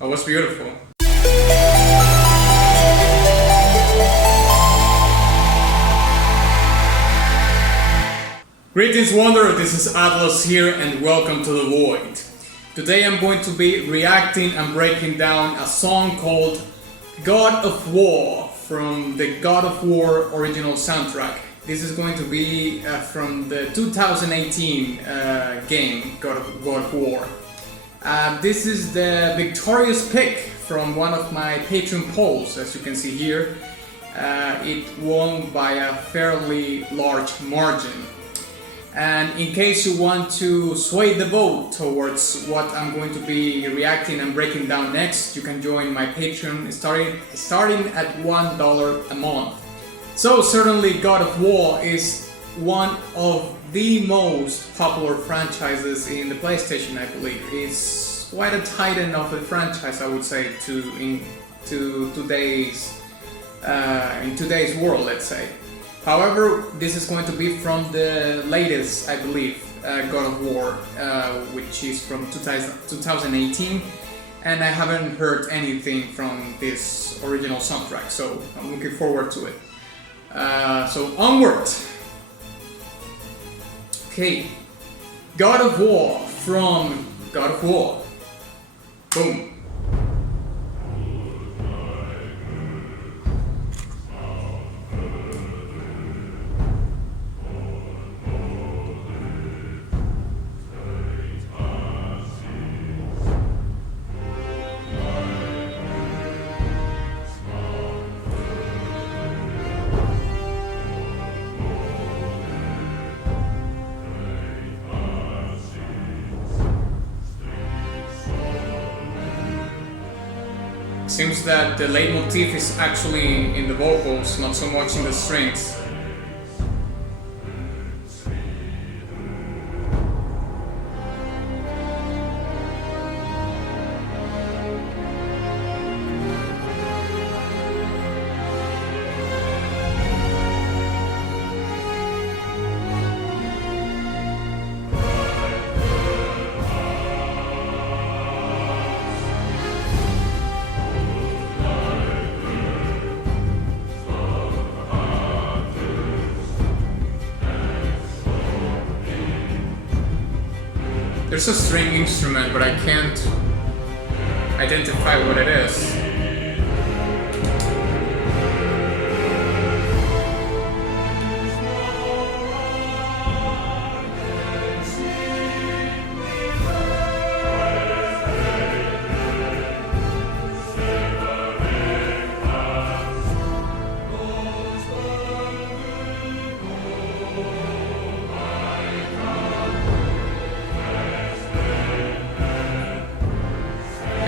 That was beautiful. Greetings, Wanderer. This is Atlas here, and welcome to the Void. Today I'm going to be reacting and breaking down a song called God of War from the God of War original soundtrack. This is going to be from the 2018 game God of War. This is the victorious pick from one of my Patreon polls, as you can see here. It won by a fairly large margin. And in case you want to sway the vote towards what I'm going to be reacting and breaking down next, you can join my Patreon starting at $1 a month. So certainly God of War is one of the most popular franchises in the PlayStation, I believe. It's quite a titan of a franchise, I would say, in today's world, let's say. However, this is going to be from the latest, I believe, God of War, which is from 2018, and I haven't heard anything from this original soundtrack, so I'm looking forward to it. So onward! Okay, God of War from God of War. Boom! Seems that the leitmotif is actually in the vocals, not so much in the strings. There's a string instrument, but I can't identify what it is.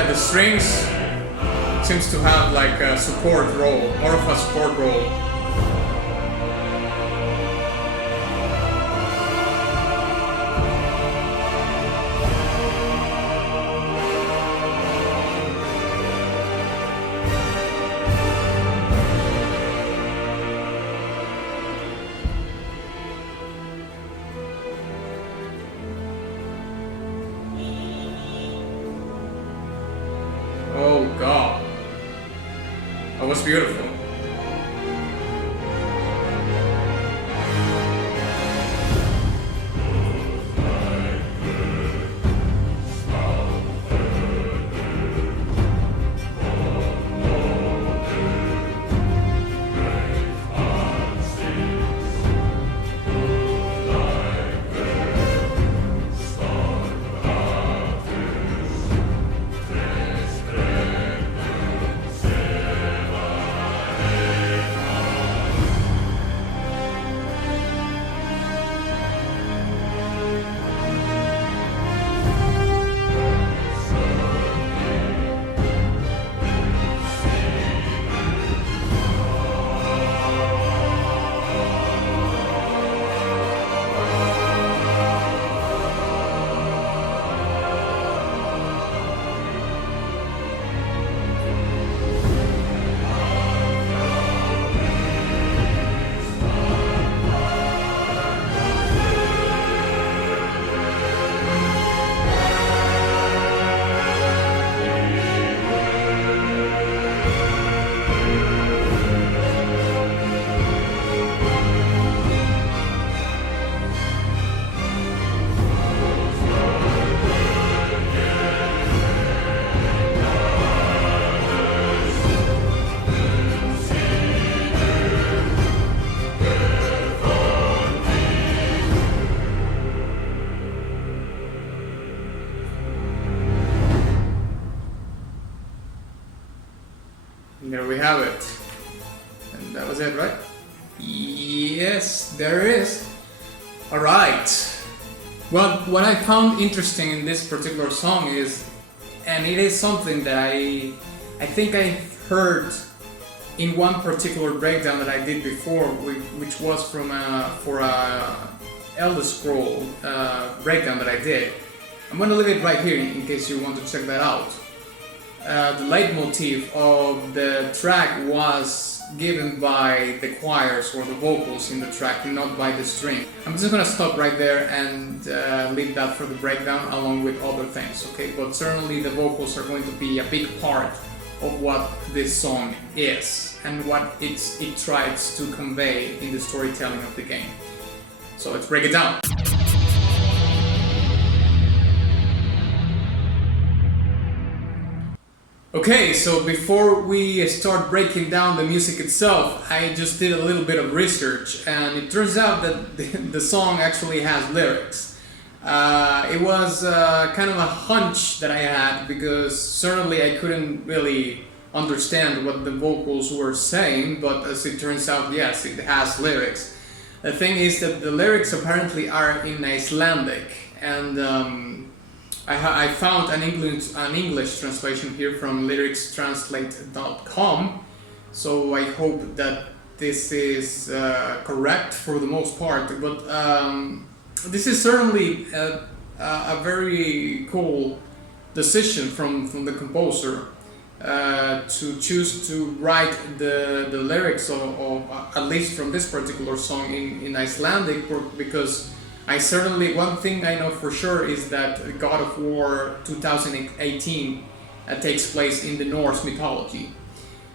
The strings seems to have like a support role, more of a support role. Oh God, that was beautiful. there we have it. And that was it, right? Yes, there is. Alright. Well, what I found interesting in this particular song is, and it is something that I think I heard in one particular breakdown that I did before, which was for a Elder Scroll breakdown that I did. I'm gonna leave it right here in case you want to check that out. The leitmotif of the track was given by the choirs or the vocals in the track, not by the string. I'm just gonna stop right there and leave that for the breakdown along with other things, okay? But certainly the vocals are going to be a big part of what this song is and what it tries to convey in the storytelling of the game. So let's break it down. Okay, so before we start breaking down the music itself, I just did a little bit of research, and it turns out that the song actually has lyrics. It was kind of a hunch that I had, because certainly I couldn't really understand what the vocals were saying, but as it turns out, yes, it has lyrics. The thing is that the lyrics apparently are in Icelandic, and I found an English translation here from lyricstranslate.com, so I hope that this is correct for the most part, but this is certainly a very cool decision from the composer to choose to write the lyrics of at least from this particular song in Icelandic, because one thing I know for sure is that God of War 2018 takes place in the Norse mythology.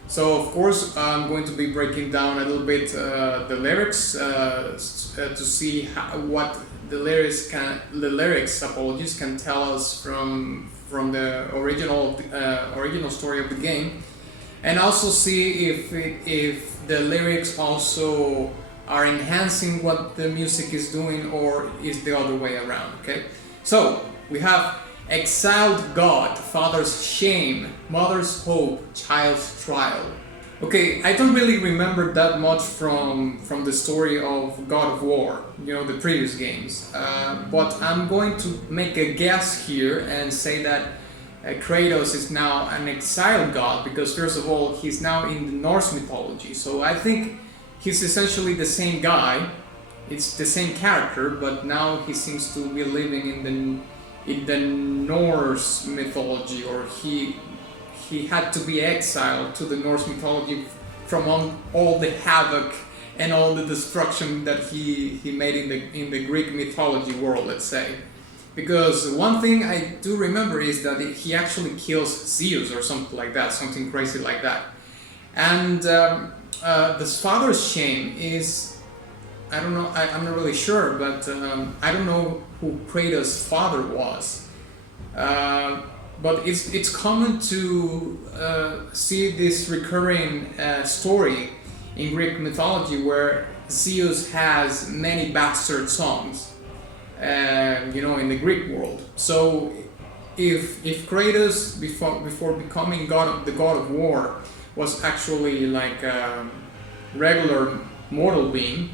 So of course I'm going to be breaking down a little bit the lyrics to see what the lyrics can tell us from the original story of the game, and also see if the lyrics also are enhancing what the music is doing, or is the other way around, okay? So, we have exiled God, father's shame, mother's hope, child's trial. Okay, I don't really remember that much from the story of God of War, the previous games, but I'm going to make a guess here and say that Kratos is now an exiled god, because first of all, he's now in the Norse mythology, so I think he's essentially the same guy, it's the same character, but now he seems to be living in the Norse mythology, or he had to be exiled to the Norse mythology from all the havoc and all the destruction that he made in the Greek mythology world, let's say. Because one thing I do remember is that he actually kills Zeus or something like that, something crazy like that. And this father's shame is, I don't know, I'm not really sure, but I don't know who Kratos' father was. But it's common to see this recurring story in Greek mythology where Zeus has many bastard sons, in the Greek world. So if Kratos before becoming the god of war was actually like a regular mortal being,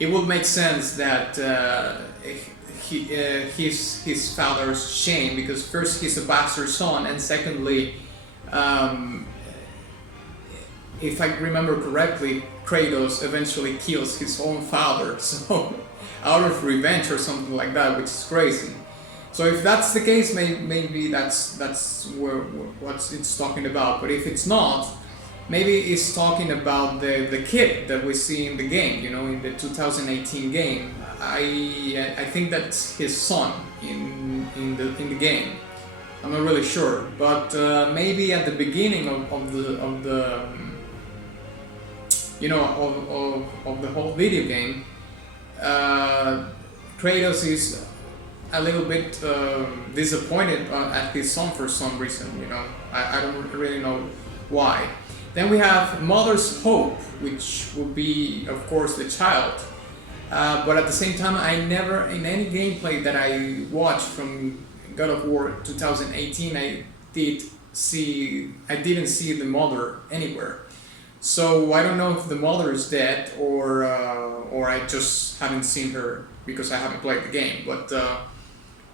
it would make sense that his father's shame, because first he's a bastard son, and secondly, if I remember correctly, Kratos eventually kills his own father, so out of revenge or something like that, which is crazy. So if that's the case, maybe that's what it's talking about. But if it's not, maybe it's talking about the kid that we see in the game, in the 2018 game. I think that's his son in the game. I'm not really sure, but maybe at the beginning of the whole video game, Kratos is a little bit disappointed at his son for some reason. I don't really know why. Then we have Mother's Hope, which would be, of course, the child. But at the same time, I never, in any gameplay that I watched from God of War 2018, didn't see the mother anywhere. So I don't know if the mother is dead or I just haven't seen her because I haven't played the game. But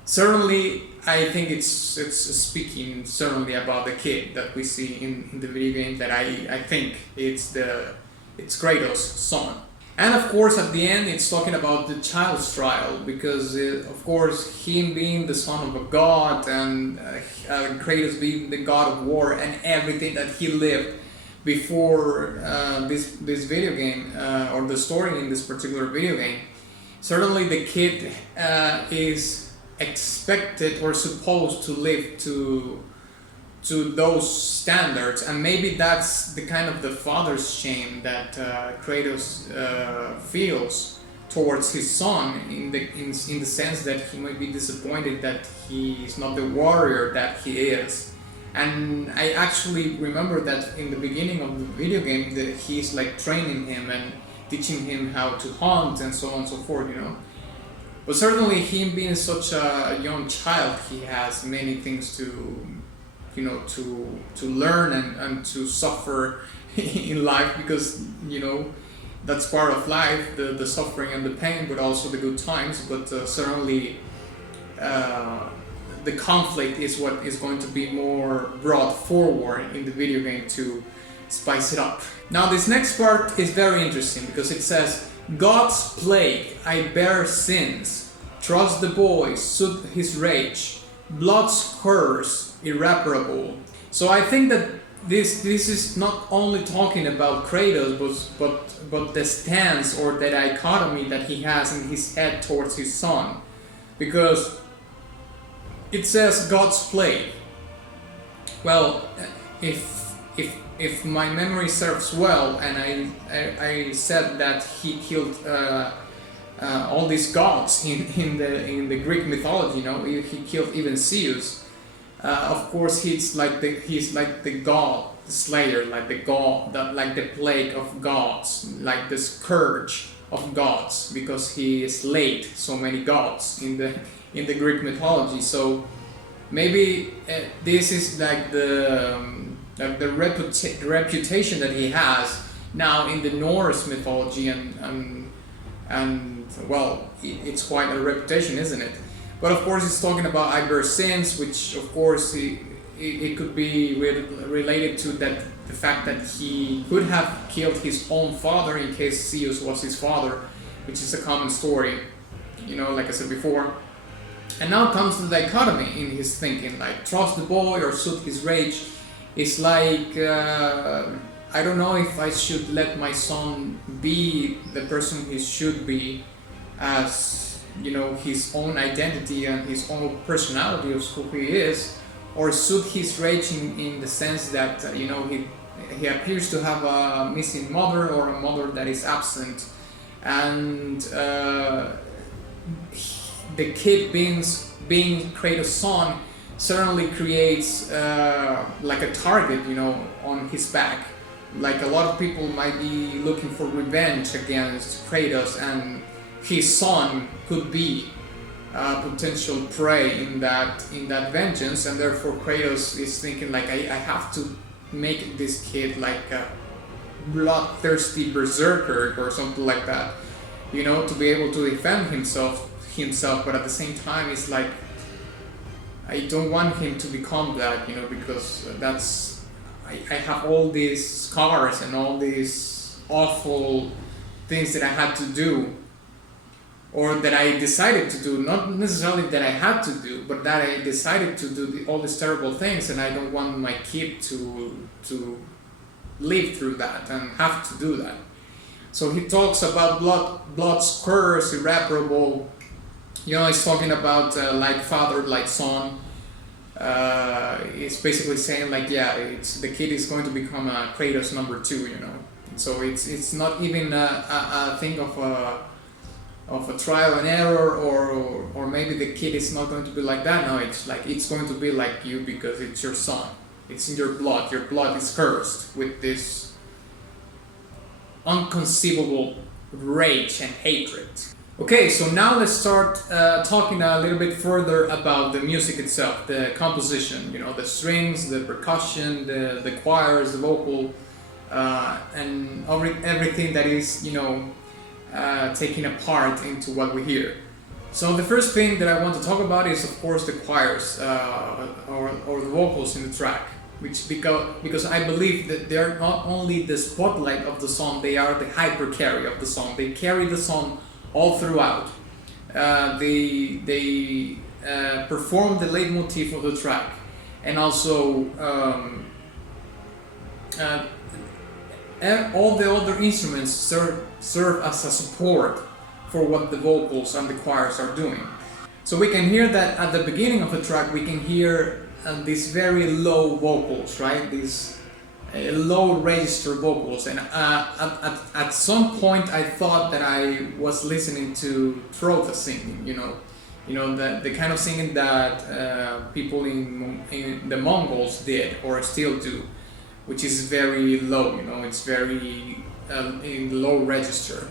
certainly I think it's speaking certainly about the kid that we see in the video game, that I think it's Kratos' son. And of course at the end it's talking about the child's trial, because of course him being the son of a god and Kratos being the god of war and everything that he lived before this video game or the story in this particular video game, certainly the kid is expected or supposed to live to those standards, and maybe that's the kind of the father's shame that Kratos feels towards his son, in the sense that he might be disappointed that he is not the warrior that he is. And I actually remember that in the beginning of the video game that he's like training him and teaching him how to hunt and so on and so forth, you know. But certainly him being such a young child, he has many things to, you know, to learn and to suffer in life, because, you know, that's part of life, the suffering and the pain, but also the good times. But certainly the conflict is what is going to be more brought forward in the video game to spice it up. Now this next part is very interesting because it says, God's plague, I bear sins, trust the boy, soothe his rage, blood's curse, irreparable. So I think that this is not only talking about Kratos, but the stance or the dichotomy that he has in his head towards his son, because it says God's plague. Well, if my memory serves well, and I said that he killed all these gods in the Greek mythology, you know, he killed even Zeus. Of course, he's like the god slayer, like the god, like the plague of gods, like the scourge of gods, because he slayed so many gods in the Greek mythology. So maybe this is like the reputation that he has now in the Norse mythology, and well, it's quite a reputation, isn't it? But of course it's talking about I bear sins, which of course it could be related to that, the fact that he could have killed his own father in case Zeus was his father, which is a common story, you know, like I said before. And now comes the dichotomy in his thinking, like trust the boy or soothe his rage. It's like, I don't know if I should let my son be the person he should be, as, you know, his own identity and his own personality of who he is, or soothe his rage in the sense that, you know, he appears to have a missing mother or a mother that is absent, and the kid being Kratos' son certainly creates like a target, you know, on his back. Like a lot of people might be looking for revenge against Kratos, and his son could be potential prey in that vengeance, and therefore Kratos is thinking like, I have to make this kid like a bloodthirsty berserker or something like that, you know, to be able to defend himself. But at the same time it's like, I don't want him to become that, you know, because that's, I have all these scars and all these awful things that I had to do, or that I decided to do, not necessarily that I had to do, but that I decided to do all these terrible things, and I don't want my kid to live through that and have to do that. So he talks about blood's curse, irreparable. You know, he's talking about like father, like son. It's basically saying like, yeah, the kid is going to become a Kratos number 2, you know. So it's not even a thing of a trial and error, or maybe the kid is not going to be like that. No, it's like, it's going to be like you because it's your son. It's in your blood. Your blood is cursed with this unconceivable rage and hatred. Okay, so now let's start talking a little bit further about the music itself, the composition, you know, the strings, the percussion, the choirs, the vocal, and everything that is, you know, taking a part into what we hear. So the first thing that I want to talk about is, of course, the choirs or the vocals in the track, which because I believe that they are not only the spotlight of the song, they are the hypercarry of the song. They carry the song all throughout. They perform the leitmotif of the track, and also all the other instruments serve as a support for what the vocals and the choirs are doing. So we can hear that at the beginning of the track, we can hear these very low vocals, right? These low register vocals, and at some point I thought that I was listening to throat singing, you know the kind of singing that people in the Mongols did or still do, which is very low, you know, it's very in low register.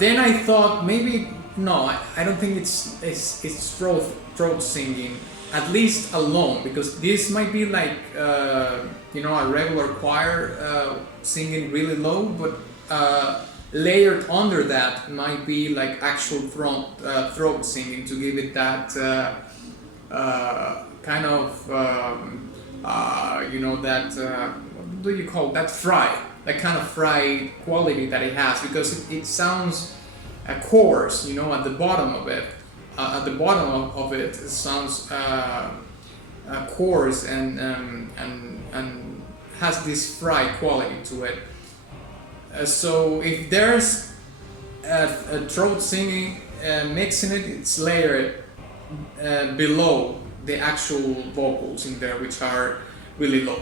Then I thought maybe no, I don't think it's throat singing, at least alone, because this might be like you know, a regular choir singing really low, but layered under that might be like actual throat singing to give it that kind of you know, that what do you call that, that kind of fry quality that it has, because it sounds coarse, you know, at the bottom of it. At the bottom of it, it sounds coarse and has this fry quality to it. So if there's a throat singing mix in it, it's layered below the actual vocals in there, which are really low.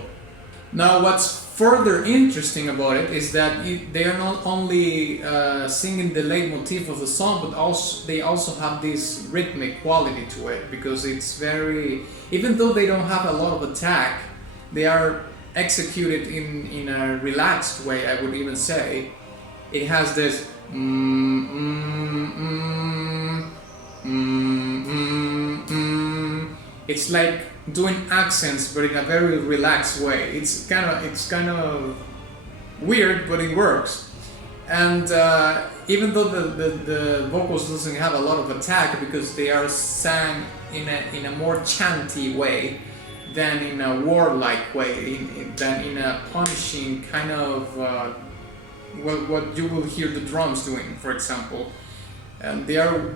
Now, what's further interesting about it is that they are not only singing the leitmotif of the song, but they also have this rhythmic quality to it, because it's very, even though they don't have a lot of attack, they are executed in a relaxed way, I would even say. It has this it's like doing accents, but in a very relaxed way. It's kind of weird, but it works. And even though the vocals doesn't have a lot of attack, because they are sang in a more chanty way than in a warlike way, than in a punishing kind of what you will hear the drums doing, for example. And they are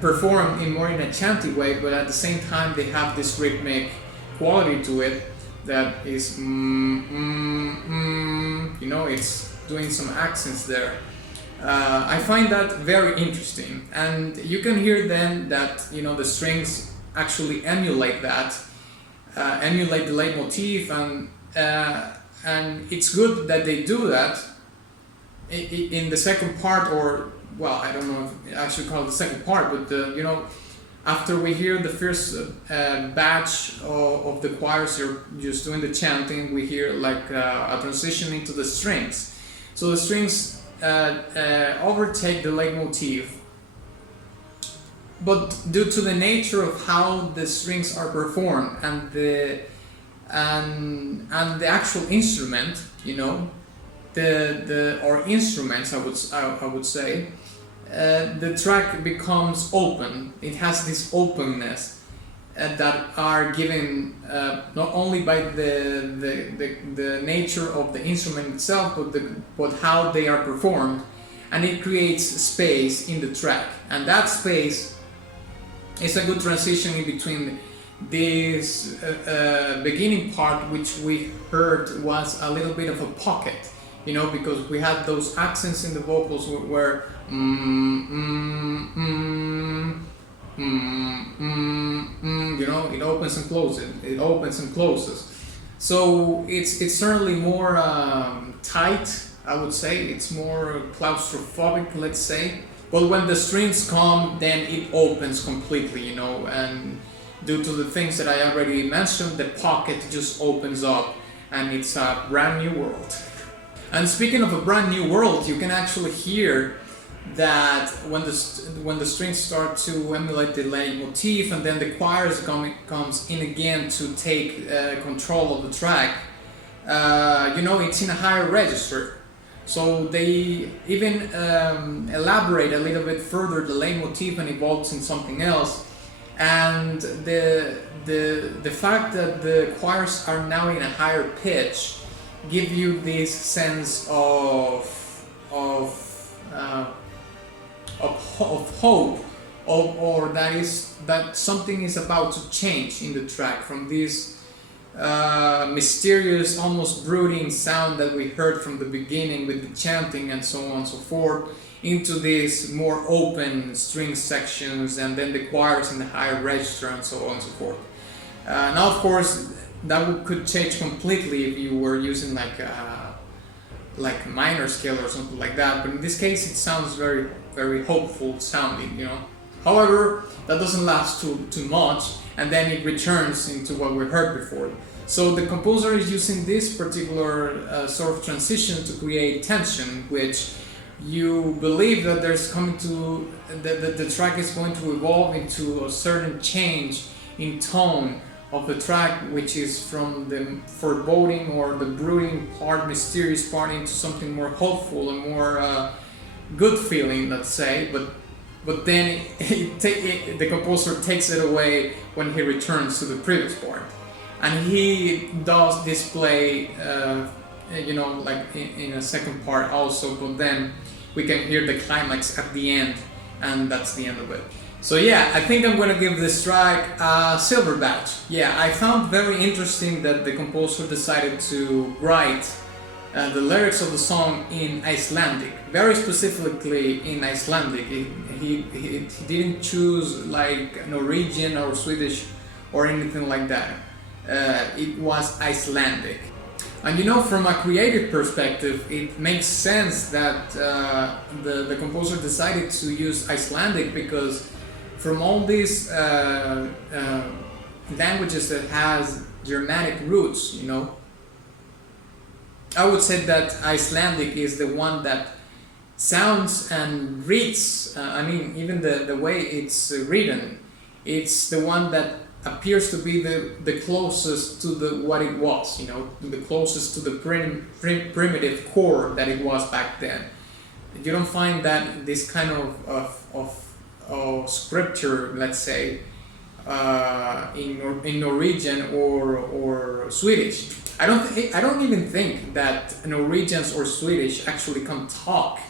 performed in a chanty way, but at the same time they have this rhythmic quality to it that is you know, it's doing some accents there. I find that very interesting, and you can hear then that, you know, the strings actually emulate that, emulate the leitmotif, and it's good that they do that in the second part, or well, I don't know if I should call it the second part, but you know, after we hear the first batch of the choirs, you're just doing the chanting, we hear like a transition into the strings. So the strings overtake the leitmotif, but due to the nature of how the strings are performed and the actual instrument, you know, or instruments, I would say, the track becomes open. It has this openness that are given not only by the nature of the instrument itself, but how they are performed, and it creates space in the track, and that space is a good transition in between this beginning part, which we heard was a little bit of a pocket, you know, because we had those accents in the vocals where you know, it opens and closes, so it's certainly more tight, I would say. It's more claustrophobic, let's say. But when the strings come, then it opens completely, you know, and due to the things that I already mentioned, the pocket just opens up and it's a brand new world. And speaking of a brand new world, you can actually hear that when the strings start to emulate the leitmotif, and then the choirs comes in again to take control of the track, it's in a higher register. So they even elaborate a little bit further the leitmotif and evolves in something else. And the fact that the choirs are now in a higher pitch give you this sense of hope, or that something is about to change in the track from this mysterious, almost brooding sound that we heard from the beginning with the chanting and so on and so forth, into these more open string sections, and then the choirs in the higher register and so on and so forth. Now, of course, that could change completely if you were using like a minor scale or something like that, but in this case it sounds very, very hopeful sounding, However, that doesn't last too much, and then it returns into what we heard before. So the composer is using this particular sort of transition to create tension, which you believe that there's coming to the track is going to evolve into a certain change in tone of the track, which is from the foreboding or the brooding part, mysterious part, into something more hopeful and more good feeling, let's say. But then the composer takes it away when he returns to the previous part, and he does display, like in a second part also. But then we can hear the climax at the end, and that's the end of it. So yeah, I think I'm going to give this track a silver badge. Yeah, I found very interesting that the composer decided to write the lyrics of the song in Icelandic, very specifically in Icelandic. He didn't choose like Norwegian or Swedish or anything like that. It was Icelandic. And from a creative perspective, it makes sense that the composer decided to use Icelandic, because from all these languages that has Germanic roots, I would say that Icelandic is the one that sounds and reads, even the way it's written, it's the one that appears to be the closest to what it was, the closest to the primitive core that it was back then. You don't find that this kind of scripture, let's say, in Norwegian or Swedish. I don't even think that Norwegians or Swedish actually can talk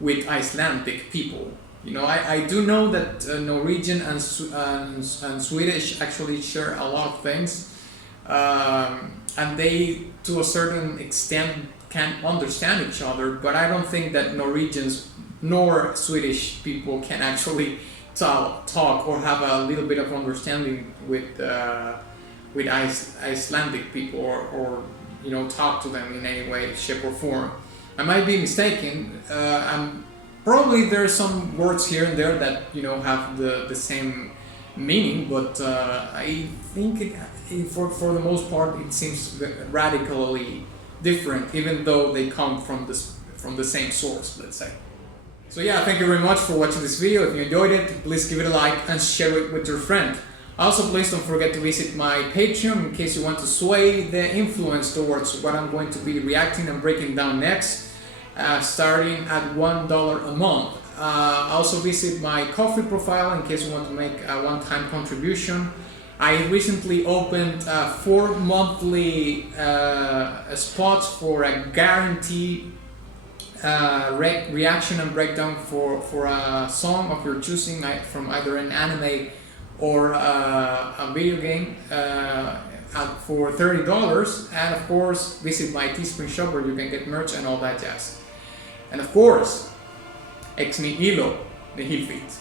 with Icelandic people. I do know that Norwegian and Swedish actually share a lot of things, and they, to a certain extent, can understand each other. But I don't think that Norwegians nor Swedish people can actually talk or have a little bit of understanding with Icelandic people, or talk to them in any way, shape or form. I might be mistaken. Probably there are some words here and there that have the same meaning, but I think for the most part it seems radically different, even though they come from the same source, let's say. So yeah, thank you very much for watching this video. If you enjoyed it, please give it a like and share it with your friend. Also, please don't forget to visit my Patreon in case you want to sway the influence towards what I'm going to be reacting and breaking down next, starting at $1 a month. Also visit my Ko-fi profile in case you want to make a one-time contribution. I recently opened 4 monthly spots for a guaranteed reaction and breakdown for a song of your choosing, from either an anime or a video game, for $30. And of course, visit my Teespring shop where you can get merch and all that jazz. And of course, ex nihilo nihil fit.